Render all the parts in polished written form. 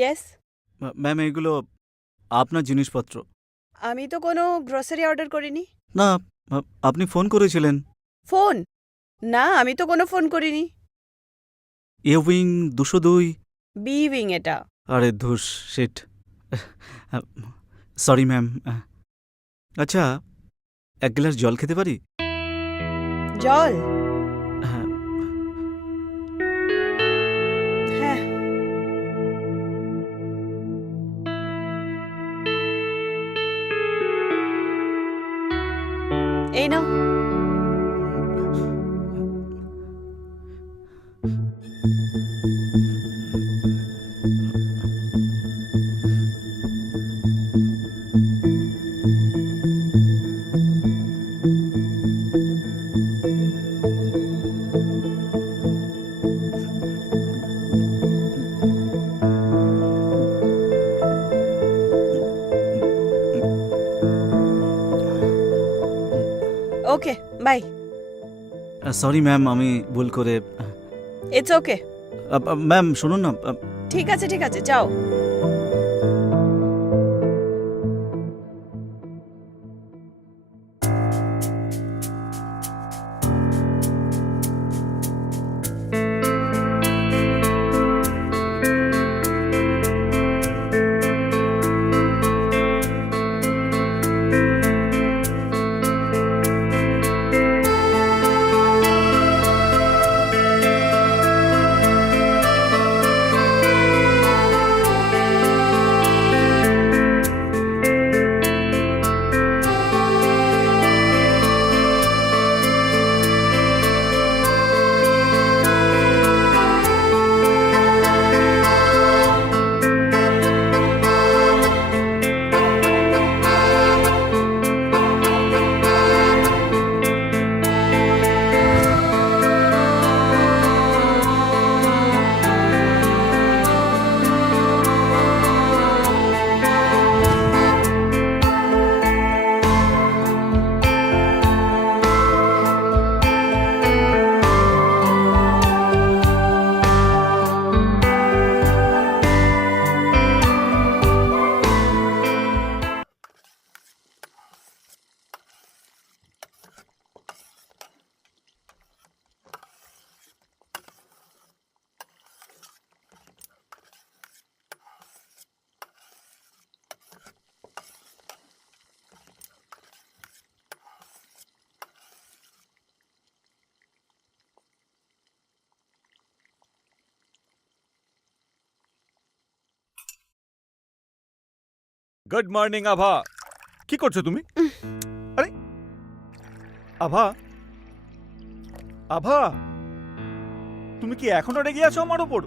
Yes. Ma'am এগুলো আপনার জিনিসপত্র। আমি তো কোনো গ্রোসারি অর্ডার করিনি। না, আপনি ফোন করেছিলেন। ফোন? না, আমি তো কোনো ফোন করিনি। এ উইং 202। বি উইং এটা। আরে ধুস, শিট। Sorry ma'am. আচ্ছা, এক গ্লাস জল খেতে পারি? জল? হ্যাঁ। হ্যাঁ। এই নাও। ওকে, বাই। সরি ম্যাম, আমি ভুল করে। It's okay. ম্যাম শুনুন না। ঠিক আছে, ঠিক আছে, যাও। গুড মর্নিং আভা। কি করছো তুমি? আরে আভা, আভা, তুমি কি এখনো রেগে আছো আমার উপর?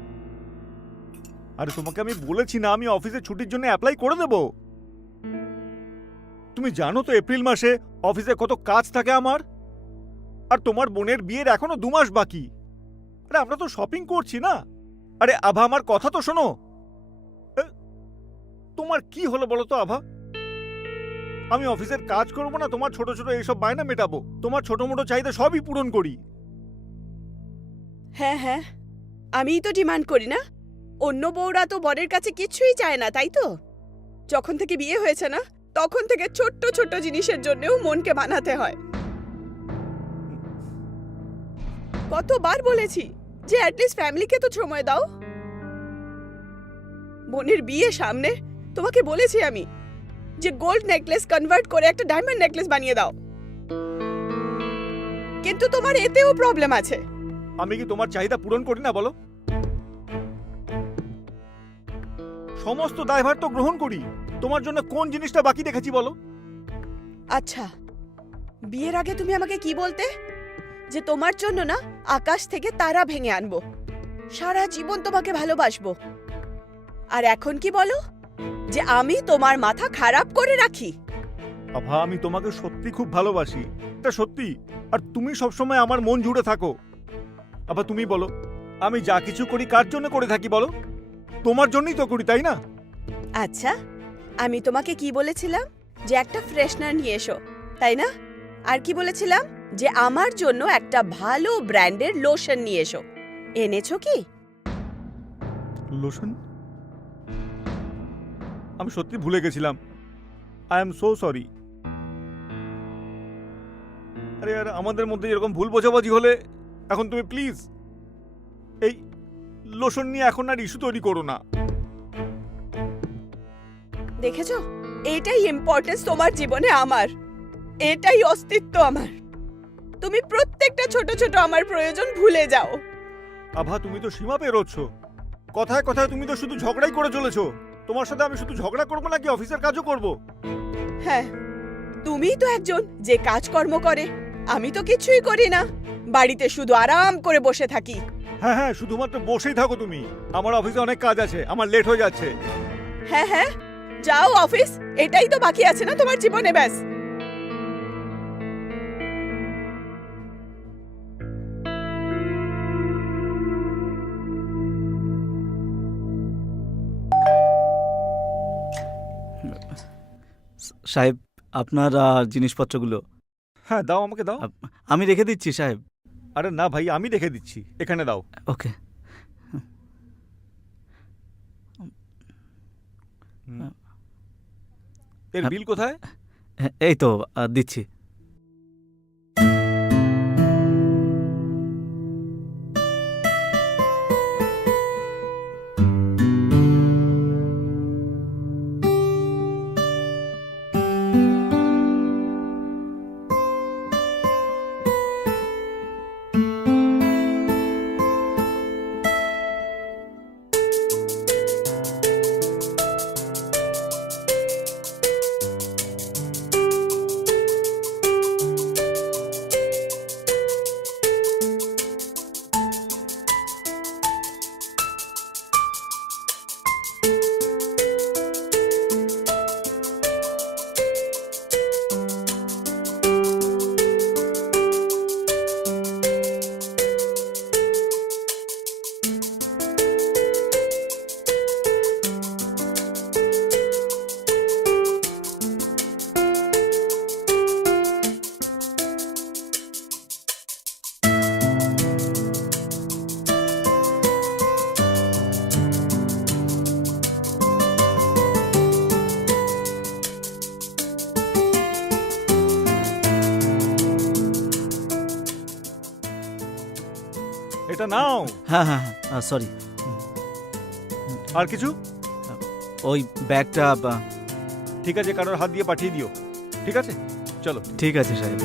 আরে তোমাকে আমি বলেছি না আমি অফিসে ছুটির জন্য অ্যাপ্লাই করে দেব। তুমি জানো তো এপ্রিল মাসে অফিসে কত কাজ থাকে আমার, আর তোমার বোনের বিয়ের এখনো 2 মাস বাকি। আরে আমরা তো শপিং করছি না। আরে আভা, আমার কথা তো শোনো। তোমার কি হলো বলো তো আভা? আমি অফিসের কাজ করবো না, তোমার ছোট ছোট এইসব বায়না মেটাবো, তোমার ছোট মোটো চাহিদা সবই পূরণ করি। হ্যাঁ হ্যাঁ, আমিই তো ডিমান্ড করি না। অন্য বউরা তো বরের কাছে কিছুই চায় না, তাই তো? যখন থেকে বিয়ে হয়েছে না, তখন থেকে ছোট্ট ছোট্ট জিনিসের জন্যও মনকে বানাতে হয়। কতবার বলেছি যে অ্যাটলিস্ট ফ্যামিলিকে তো সময় দাও। বোনের বিয়ে সামনে, তোমাকে বলেছি আমি যে গোল্ড নেকলেস কনভার্ট করে একটা ডায়মন্ড নেকলেস বানিয়ে দাও, কিন্তু তোমার এতেও প্রবলেম আছে। আমি কি তোমার চাহিদা পূরণ করি না বলো? সমস্ত দায়ভার তো গ্রহণ করি। তোমার জন্য কোন জিনিসটা বাকি রেখেছি বলো? আচ্ছা, বিয়ের আগে তুমি আমাকে কি বলতে? যে তোমার জন্য না আকাশ থেকে তারা ভেঙে আনবো, সারা জীবন তোমাকে ভালোবাসবো। আর এখন কি বলো? যে আমি তোমার মাথা খারাপ করে রাখি। আভা, আমি তোমাকে সত্যি খুব ভালোবাসি, এটা সত্যি। আর তুমি সবসময় আমার মন জুড়ে থাকো। আবার তুমি বলো, আমি যা কিছু করি কার জন্য করে থাকি বলো? তোমার জন্যই তো করি, তাই না? আচ্ছা, আমি তোমাকে কি বলেছিলাম? যে একটা ফ্রেশনার নিয়ে এসো, তাই না? আর কি বলেছিলাম? যে আমার জন্য একটা ভালো ব্র্যান্ডের লোশন নিয়ে এসো। এনেছো কি? লোশন? আমি সত্যি ভুলে গেছিলাম। I am so sorry. আরে আর আমাদের মধ্যে এরকম ভুল বোঝাবুঝি হলে এখন তুমি প্লিজ এই লোশন নিয়ে এখন আর ইস্যু তৈরি করো না। দেখেছো, এটাই ইম্পর্টেন্স তোমার জীবনে আমার, এটাই অস্তিত্ব আমার। তুমি প্রত্যেকটা ছোট ছোট আমার প্রয়োজন ভুলে যাও। আভা, তুমি তো সীমা পেরোচ্ছ। কথায় কথায় তুমি তো শুধু ঝগড়াই করে চলেছো। তোমার সাথে আমি শুধু ঝগড়া করবো নাকি অফিসের কাজও করব? হ্যাঁ, তুমিই তো একজন যে কাজকর্ম করে, আমি তো কিছুই করি না, বাড়িতে শুধু আরাম করে বসে থাকি। হ্যাঁ হ্যাঁ, শুধুমাত্র বসেই থাকো তুমি। আমার অফিসে অনেক কাজ আছে, আমার লেট হয়ে যাচ্ছে। হ্যাঁ হ্যাঁ, যাও অফিস, এটাই তো বাকি আছে না তোমার জীবনে, ব্যাস। সাহেব, আপনার জিনিসপত্রগুলো হ্যাঁ দাও, আমাকে দাও। আমি রেখে দিচ্ছি সাহেব। আরে না ভাই, আমি রেখে দিচ্ছি, এখানে দাও। ওকে। এর বিল কোথায়? এই তো দিচ্ছি। এটা নাও। হ্যাঁ হ্যাঁ হ্যাঁ, সরি। আর কিছু? ওই ব্যাগটা ঠিক আছে, কারোর হাত দিয়ে পাঠিয়ে দিও। ঠিক আছে, চলো। ঠিক আছে সাহেব।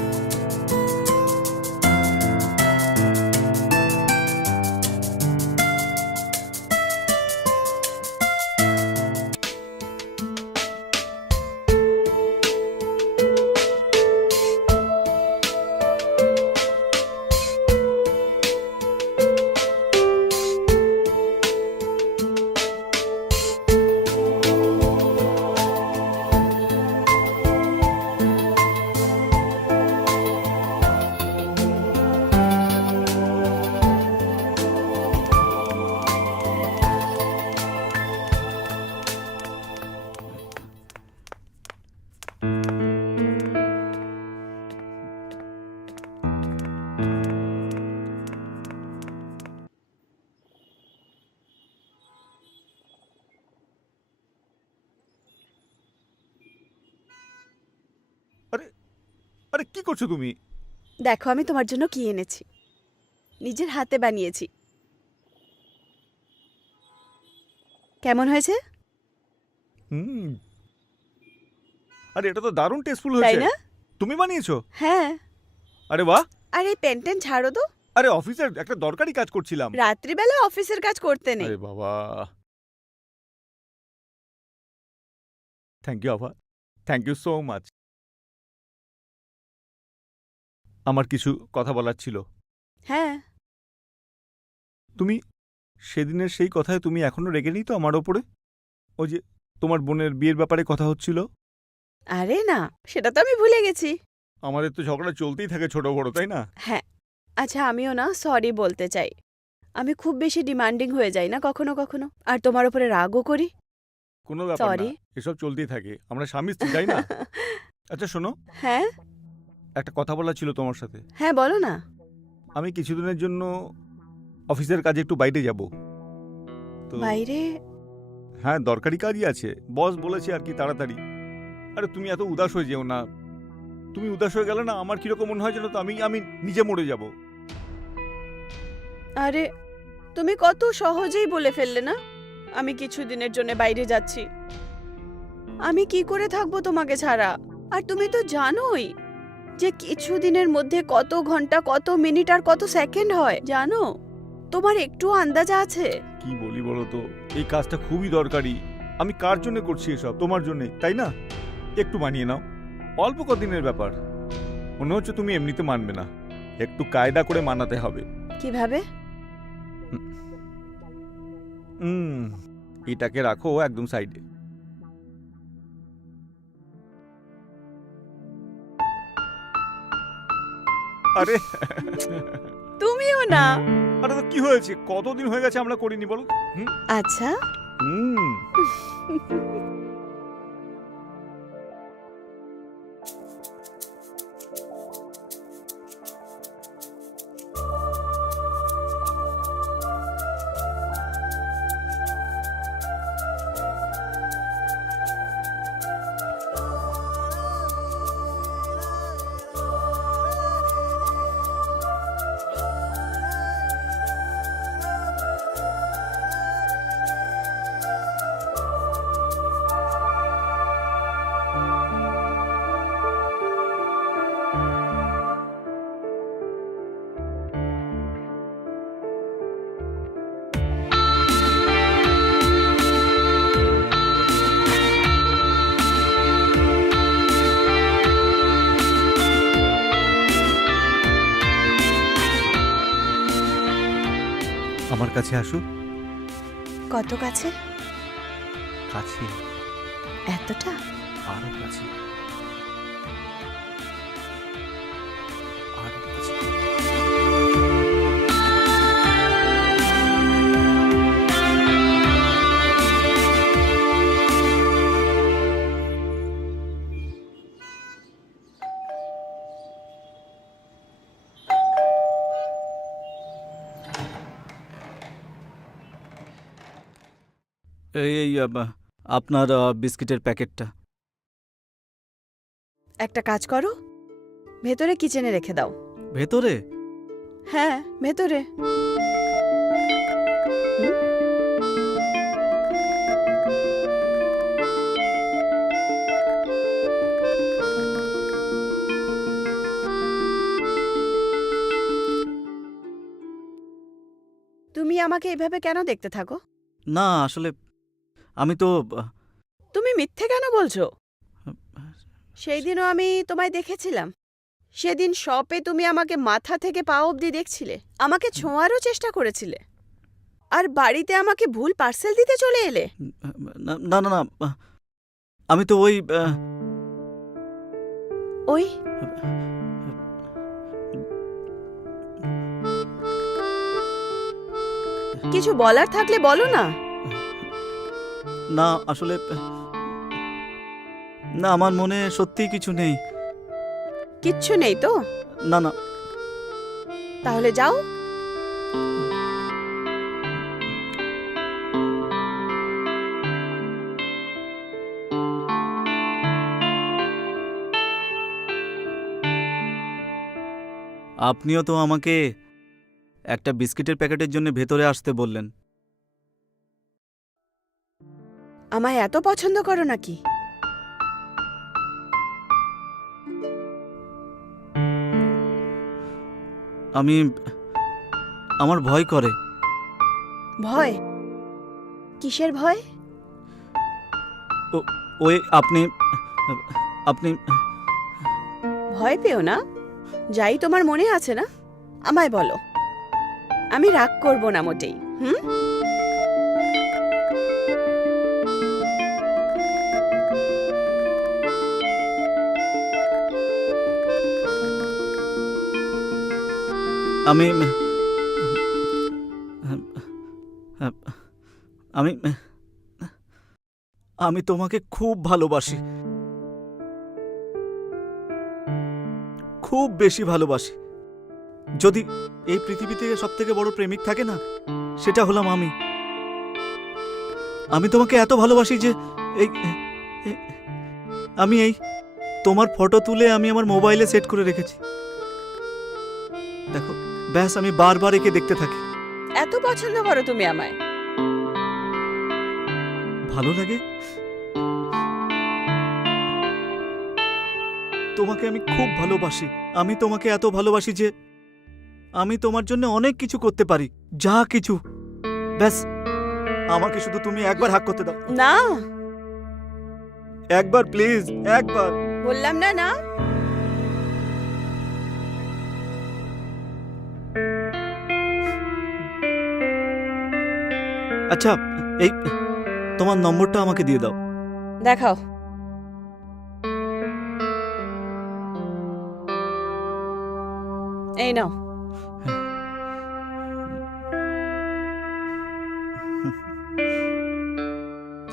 আরে আরে, কি করছো তুমি? দেখো, আমি তোমার জন্য কি এনেছি, নিজের হাতে বানিয়েছি। কেমন হয়েছে? হুম, আরে এটা তো দারুণ টেস্টফুল তাই হয়েছে। না? তুমি বানিয়েছো? হ্যাঁ। আরে বাহ। আরে পেন্টেন ছাড়ো তো, আরে অফিসের একটা দরকারি কাজ করছিলাম। রাত্রিবেলা অফিসের কাজ করতে নেই। আরে বাবা, থ্যাংক ইউ আভা, থ্যাংক ইউ সো মাচ। আমার কিছু কথা বলার ছিল। হ্যাঁ। তুমি সেদিনের সেই কথায় তুমি এখনো রেগে নেই তো আমার ওপরে? ওই যে তোমার বোনের বিয়ের ব্যাপারে কথা হচ্ছিল। আরে না, সেটা তো আমি ভুলে গেছি। আমাদের তো ঝগড়া চলতেই থাকে ছোট বড়, তাই না? হ্যাঁ, আচ্ছা, আমিও না সরি বলতে চাই। আমি খুব বেশি ডিমান্ডিং হয়ে যাই না কখনো কখনো, আর তোমার উপরে রাগও করি। কোনো ব্যাপার না, সরি। এসব চলতেই থাকে, আমরা স্বামী স্ত্রী, তাই না? আচ্ছা শোনো, হ্যাঁ একটা কথা বলার ছিল তোমার সাথে। হ্যাঁ, বলো না। আমি কিছুদিনের জন্য অফিসের কাজে একটু বাইরে যাব তো। বাইরে? হ্যাঁ, দরকারি কাজই আছে, বস বলেছে আর কি তাড়াতাড়ি। আরে তুমি এত উদাস হয়ে যেও না। তুমি উদাস হয়ে গেলে না আমার কিরকম মনে হয় জানো তো, আমি আমি নিজে মরে যাব। আরে তুমি কত সহজেই বলে ফেললে না আমি কিছুদিনের জন্য বাইরে যাচ্ছি। আমি কি করে থাকবো তোমাকে ছাড়া? আর তুমি তো জানোই যে কিছুদিনের মধ্যে কত ঘন্টা, কত মিনিট আর কত সেকেন্ড হয়, জানো? তোমার একটু আন্দাজা আছে? কি বলি বলো তো, এই কাজটা খুবই দরকারি। আমি কার জন্য করছি এসব? তোমার জন্য, তাই না? একটু মানিয়ে নাও, অল্প কদিনের ব্যাপার। মনে হচ্ছে তুমি এমনিতে মানবে না, একটু কায়দা করে মানাতে হবে। কিভাবে? এটাকে রাখো একদম সাইডে। আরে তুমিও না। আরে তো কি হয়েছে, কতদিন হয়ে গেছে আমরা করিনি বলো। আচ্ছা, হুম আমার কাছে আসো। কত কাছে? কাছে, এতটা? আরো কাছে, আরো কাছে। এই আপনার বিস্কিটের প্যাকেটটা। একটা কাজ করো, ভেতরে কিচেনে রেখে দাও। ভেতরে? হ্যাঁ, ভেতরে। তুমি আমাকে এভাবে কেন দেখতে থাকো? না আসলে আমি তো তুমি মিথ্যে কেন বলছো? সেই দিনও আমি তোমায় দেখেছিলাম। সেদিন শপে তুমি আমাকে মাথা থেকে পা অবধি দেখছিলে, আমাকে ছোঁয়ারও চেষ্টা করেছিলে, আর বাড়িতে আমাকে ভুল পার্সেল দিতে চলে এলে। না না না না, আমি তো ওই ওই কিছু বলার থাকলে বলো না। না আসলে না, আমার মনে সত্যিই কিছু নেই। কিচ্ছু নেই তো? না না। তাহলে যাও। আপনিও তো আমাকে একটা বিস্কিটের প্যাকেটের জন্য ভেতরে আসতে বললেন। আমায় এত পছন্দ করো নাকি? আমার ভয় করে। ভয়? কিসের ভয়? ওই আপনি আপনি ভয় পেও না, যাই তোমার মনে আছে না আমায় বলো, আমি রাগ করব না মোটেই। আমি আমি আমি তোমাকে খুব ভালোবাসি, খুব বেশি ভালোবাসি। যদি এই পৃথিবীতে সবথেকে বড় প্রেমিক থাকে না, সেটা হলাম আমি। আমি তোমাকে এত ভালোবাসি যে এই আমি তোমার ফটো তুলে আমি আমার মোবাইলে সেট করে রেখেছি। দেখো ব্যাস আমি বারবার একে দেখতে থাকি। এত পছন্দ করো তুমি আমায়? ভালো লাগে। তোমাকে আমি খুব ভালোবাসি। আমি তোমাকে এত ভালোবাসি যে আমি তোমার জন্য অনেক কিছু করতে পারি, যা কিছু। ব্যাস আমাকে শুধু তুমি একবার হাক করতে দাও। না, একবার প্লিজ, একবার। বললাম না না। আচ্ছা এই তোমার নম্বরটা আমাকে দিয়ে দাও। দেখাও। এই নাও।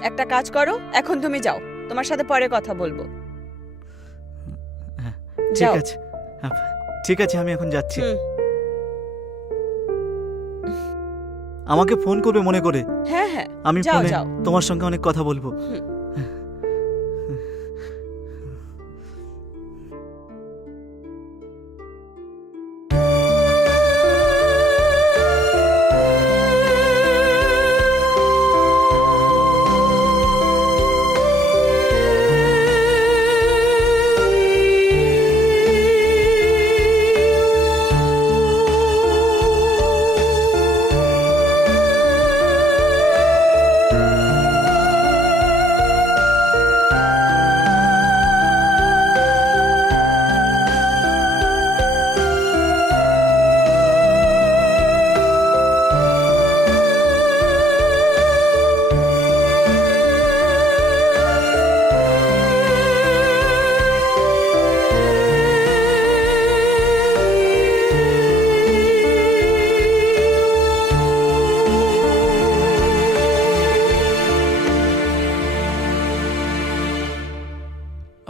একটা কাজ করো, এখন তুমি যাও, তোমার সাথে পরে কথা বলবো। ঠিক যাও। আছে, ঠিক আছে, আমি এখন যাচ্ছি। হুম। আমাকে ফোন করবে মনে করে। হ্যাঁ হ্যাঁ, আমি যাও, ফোনে যাও। তোমার সঙ্গে অনেক কথা বলবো। হুম।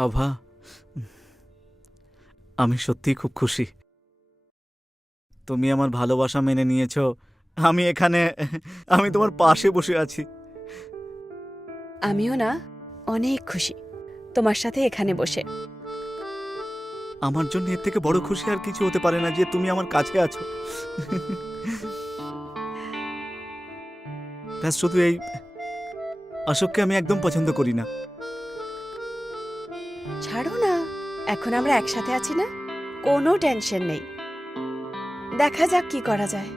আভা, আমি সত্যিই খুব খুশি। তুমি আমার ভালোবাসা মেনে নিয়েছো। আমি এখানে, আমি তোমার পাশে বসে আছি। আমিও না অনেক খুশি তোমার সাথে এখানে বসে। আমার জন্য এর থেকে বড় খুশি আর কিছু হতে পারে না যে তুমি আমার কাছে আছো। ব্যাস শুধু এই অশোককে আমি একদম পছন্দ করি না। ছাড়ো না, এখন আমরা একসাথে আছি না, কোনো টেনশন নেই। দেখা যাক কি করা যায়।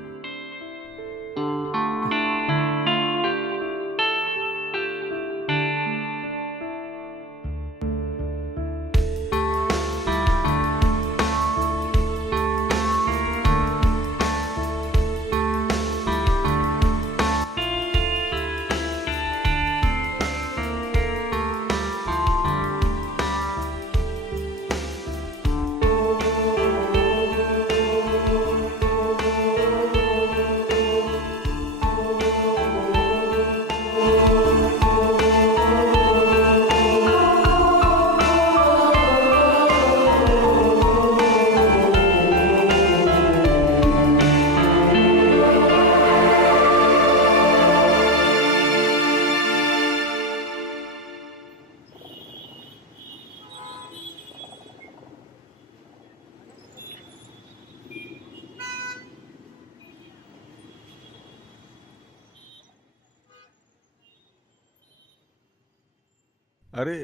আরে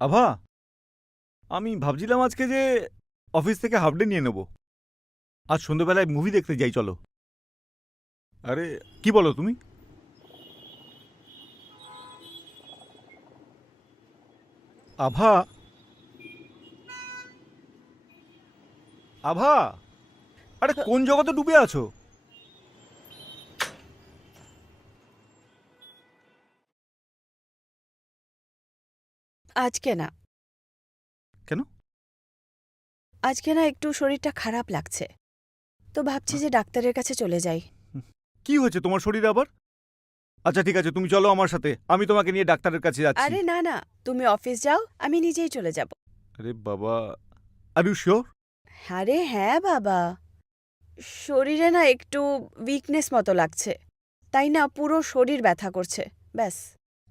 আভা, আমি ভাবছিলাম আজকে যে অফিস থেকে হাফ ডে নিয়ে নেব, আজ সন্ধ্যেবেলায় মুভি দেখতে যাই, চলো। আরে কি বলো তুমি? আভা, আভা, আরে কোন জগতে ডুবে আছো? আজকে না। কেন? আজকে না একটু শরীরটা খারাপ লাগছে, তো ভাবছি যে ডাক্তারের কাছে চলে যাই। কি হয়েছে তোমার শরীরে আবার? আচ্ছা ঠিক আছে, তুমি চলো আমার সাথে, আমি তোমাকে নিয়ে ডাক্তারের কাছে যাচ্ছি। আরে না না, তুমি অফিস যাও, আমি নিজেই চলে যাব। আরে বাবা, আর ইউ শিওর? আরে হ্যাঁ বাবা, শরীরে না একটু উইকনেস মতো লাগছে, তাই না পুরো শরীর ব্যথা করছে। ব্যাস।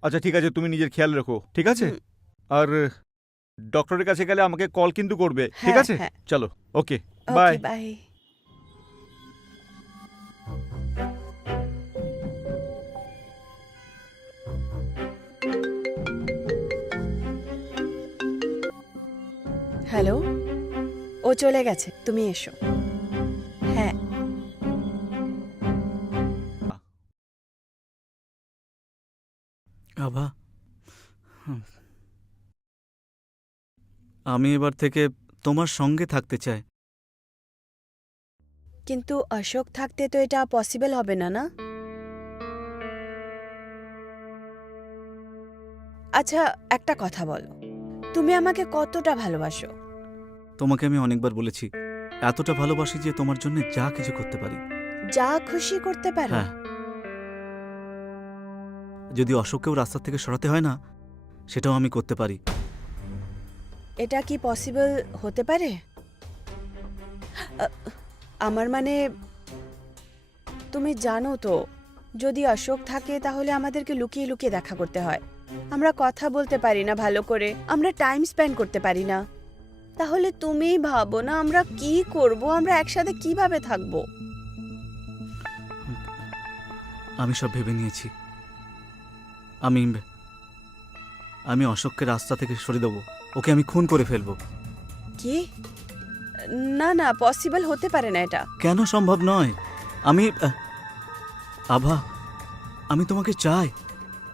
আচ্ছা ঠিক আছে, তুমি নিজের খেয়াল রাখো, ঠিক আছে? হুম। আর ডক্টরের কাছে গেলে আমাকে কল কিন্তু করবে, ঠিক হ্যাঁ, আছে? হ্যাঁ। চলো, okay, bye. Okay, bye. Hello, ও চলে গেছে, তুমি এসো। হ্যাঁ। আভা, আমি এবার থেকে তোমার সঙ্গে থাকতে চাই। কিন্তু অশোক থাকতে তো এটা পসিবল হবে না, না? আচ্ছা, একটা কথা বলো, তুমি আমাকে কতটা ভালোবাসো? তোমাকে আমি অনেকবার বলেছি, এতটা ভালোবাসি যে তোমার জন্য যা কিছু করতে পারি। যা খুশি করতে পারো? হ্যাঁ, যদি অশোককেও রাস্তা থেকে সরাতে হয় না, সেটাও আমি করতে পারি। এটা কি পসিবল হতে পারে? আমার মানে, তুমি জানো তো, যদি অশোক থাকে তাহলে আমাদেরকে লুকিয়ে লুকিয়ে দেখা করতে হয়। আমরা কথা বলতে পারি না ভালো করে, আমরা টাইম স্পেন্ড করতে পারি না। তাহলে তুমিই ভাবো না, আমরা কি করব, আমরা একসাথে কিভাবে থাকবো? আমি সব ভেবে নিয়েছি। আমি অশোককে রাস্তা থেকে সরিয়ে দেবো, ওকে আমি খুন করে ফেলবো। কি? না না, পসিবল হতে পারে না এটা। কেন সম্ভব নয়? আমি আভা, আমি তোমাকে চাই,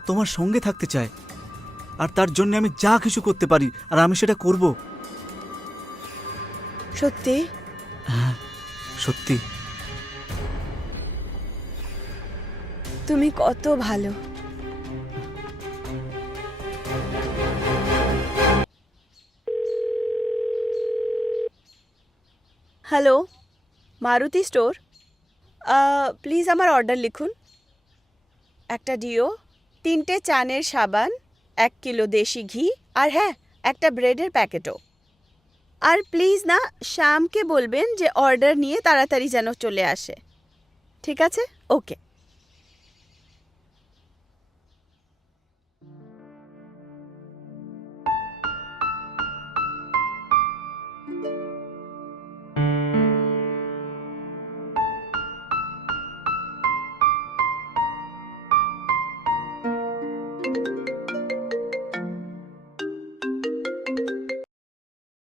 তোমার সঙ্গে থাকতে চাই, আর তার জন্য আমি যা কিছু করতে পারি, আর আমি সেটা করব। সত্যি? হ্যাঁ, সত্যি। তুমি কত ভালো। Hello, Maruti store. প্লিজ আমার অর্ডার লিখুন। একটা ডিও, 3টে চানের সাবান, 1 কিলো দেশি ঘি, আর হ্যাঁ, একটা ব্রেডের প্যাকেটও। আর প্লিজ না, শ্যামকে বলবেন যে অর্ডার নিয়ে তাড়াতাড়ি যেন চলে আসে। ঠিক আছে? ওকে।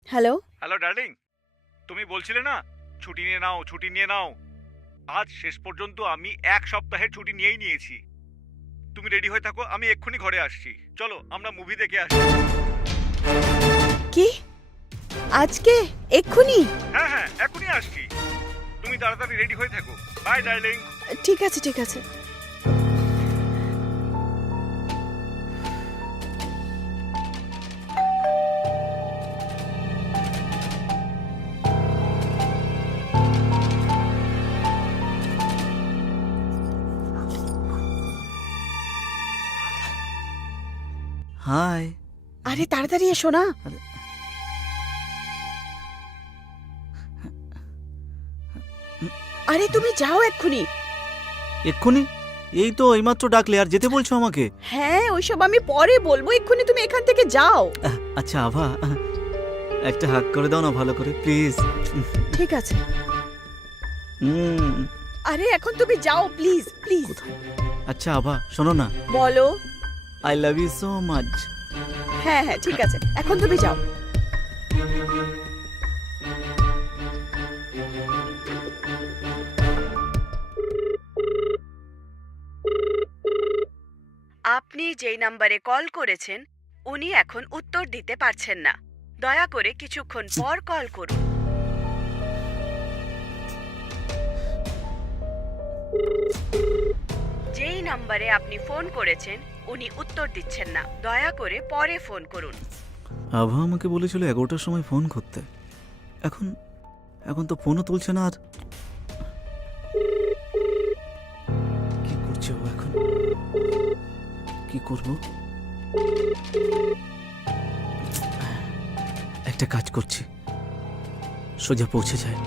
হ্যালো। হ্যালো ডার্লিং, তুমি বলছিলে না ছুটি নিয়ে নাও, ছুটি নিয়ে নাও। আজ শেষ পর্যন্ত আমি 1 সপ্তাহের ছুটি নিয়েই নিয়েছি। তুমি রেডি হয়ে থাকো, আমি এক্ষুনি ঘরে আসছি। চলো আমরা মুভি দেখে আসি। কি? আজকে? এক্ষুনি? হ্যাঁ হ্যাঁ, এখনই আসছি। তুমি তাড়াতাড়ি রেডি হয়ে থাকো। Bye darling. ঠিক আছে, ঠিক আছে। হাই। আরে তাড়াতাড়ি এসো না। আরে তুমি যাও এক্ষুনি। এক্ষুনি? এই তো এইমাত্র ডাকলে, আর যেতে বলছো আমাকে? হ্যাঁ, ওইসব আমি পরে বলবো, এক্ষুনি তুমি এখান থেকে যাও। আচ্ছা আভা, একটা হাগ করে দাও না ভালো করে, প্লিজ। ঠিক আছে। আরে এখন তুমি যাও, প্লিজ প্লিজ। আচ্ছা আভা, শোনো না, বলো। I love you so much. হ্যাঁ হ্যাঁ, ঠিক আছে, এখন তুমি যাও। আপনি যেই নম্বরে কল করেছেন উনি এখন উত্তর দিতে পারছেন না। দয়া করে কিছুক্ষণ পর কল করুন। যেই নম্বরে আপনি ফোন করেছেন উনি উত্তর দিচ্ছেন না। দয়া করে পরে ফোন করুন। আভা আমাকে বলেছিল 11টার সময় ফোন করতে। এখন এখন তো ফোনও তুলছে না। আর কি করছে ও এখন? কি করব? একটা কাজ করছি, সোজা পৌঁছে যায়।